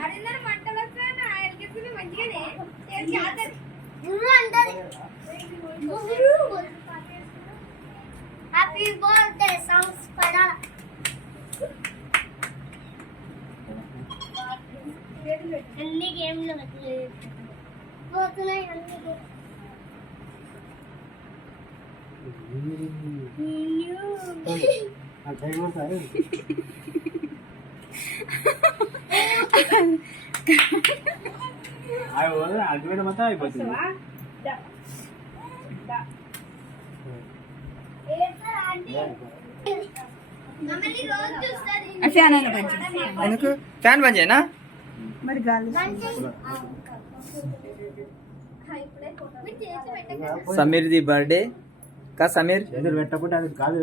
అడిగినారు మంటలు మంచిగానే. హ్యాపీ బర్త్డే సాంగ్స్ పడా అన్ని గేమ్లు పోతున్నాయి అన్ని అగ్గిపెట్ట మొత్తం అయిపోతుంది. మమ్మల్ని రోజు చూస్తారు ఫ్యాన్ అయినా బంద్ ఎందుకు ఫ్యాన్ బంద్ చేయనా? మరి గాలి మీరు చేసి పెట్టకండి సమీర్ది బర్త్డే. కా సమీర్? ఎదురు పెట్టకపోతే అది కాదు.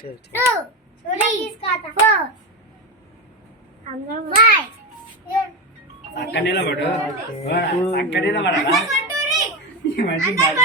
two, three, four. Five. అక్కడ నిలబడు అక్కడ నిలబడాలా ఈ మనిషి గాలి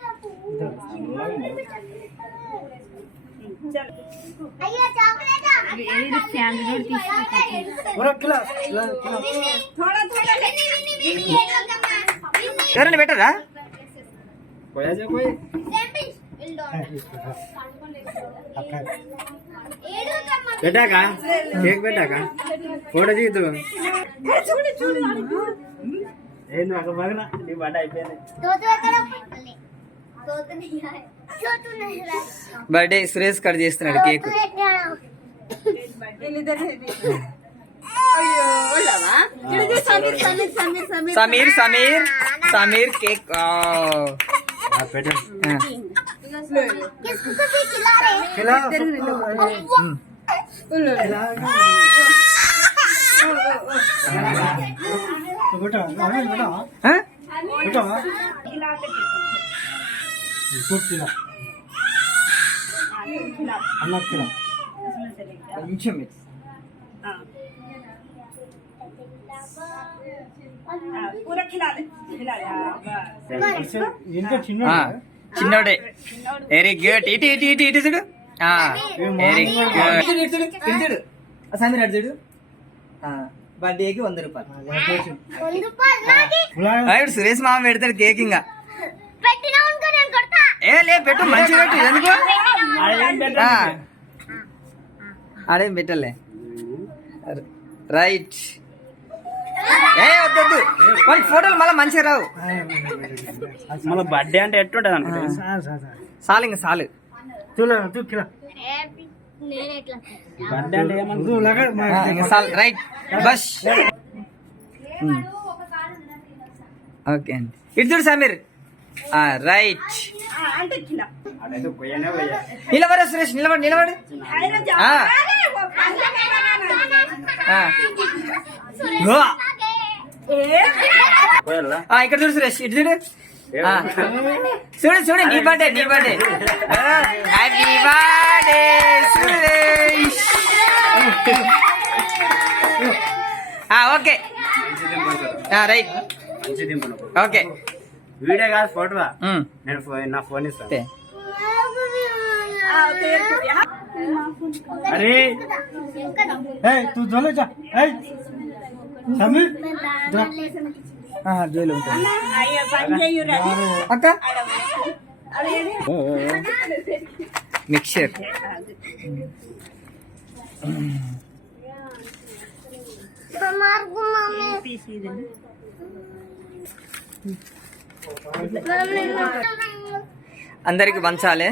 ఎవరైనా. ఏడుకమ్మా పెట్టాక? కేక్ పెట్టాక? ఫోటో తీద్దు ఏంది అక్కడ మగన నీ బండ అయిపోయింది. बर्थडे स्प्रेस कर दिए इस लड़के को समीर समीर समीर केक हाँ, बेटा। हाँ। हम्म। तो बेटा बेटा। हाँ? కూర్చులా అన్నట్టులా కొంచెం మిక్స్ చిన్నోడే? వెరీ గుడ్ ఇటు ఇటు ఇటు ఇటు చూడు. వెరీ గుడ్ సమీర్ అటు చూడు. బర్త్డేకి వంద రూపాయలు. సురేష్ మామ పెడతాడు కేక్ ఇంకా. ఏ లే పెట్టు మంచి పెట్టు ఎందుకు. ఆడేం పెట్టలే? రైట్. ఏ వద్దొద్దు. వాళ్ళకి ఫోటోలు మళ్ళీ మంచిగా రావు. మళ్ళీ బర్త్డే అంటే ఎట్టుంటది ఇంకా ఏమన్నా ఆ, ఇంకా సాలు రైట్. బస్ ఓకే అండి. ఇటు చూడు సమీర్. రైట్. నిలబడ సురేష్ నిలబడి నిలబడి. ఇక్కడ చూడు సురేష్ ఇటు చూడు. చూడు చూడు నీ బర్త్డే నీ birthday. Happy birthday Suresh. Okay. Right. Okay. Video కాదు ఫోటోవా ఉమ్, నేను ఫో- నా ఫోన్ ఇస్తాను ఓకే. ఆ, తేరుకుంది. ఆ, అరే ए तू जोले जा ए समीर ఆహా, జోలు ఉంటుంది అయ్యో పని చెయ్యురా అక్క అదేది మిక్చర్ తీసిది అందరికి పంచాలి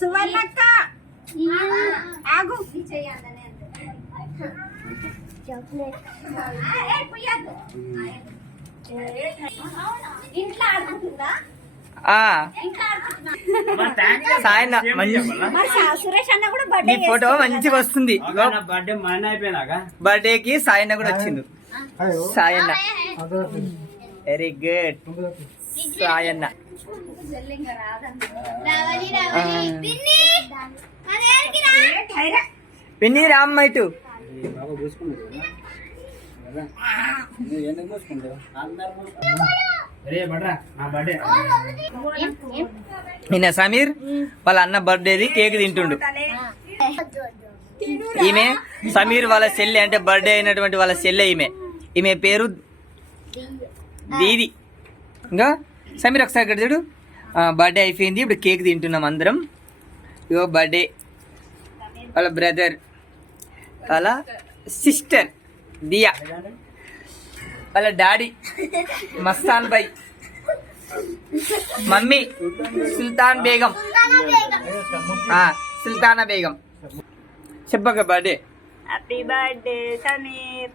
సువర్ణక్క ఆగు ఊరి. సాయన నీ ఫోటో మంచిగా వస్తుంది. బర్త్డే కి సాయన్న కూడా వచ్చింది Sayanna. Very good Sayanna. Winnie రామ్మ ఇటు. బాబా చూసుకున్నాడు కదా? నువ్వు ఎందుకు అందరు నిన్న సమీర్ వాళ్ళ అన్న బర్త్డేది కేక్ తింటుండు. ఈమె సమీర్ వాళ్ళ చెల్లె అంటే బర్త్డే అయినటువంటి వాళ్ళ చెల్లె ఈమె. ఈమె పేరు దీది. ఇంకా సమీర్ ఒకసారి ఇక్కడ చూడు. బర్త్డే అయిపోయింది. ఇప్పుడు కేక్ తింటున్నాం అందరం. ఇగో బర్త్డే వాళ్ళ బ్రదర్ వాళ్ళ సిస్టర్ దియా. వాళ్ళ డాడీ మస్తాన్ భాయ్. మమ్మీ సుల్తాన్ బేగం. సుల్తానా బేగం. చెప్పక బర్త్డే హ్యాపీ బర్త్డే సమీర్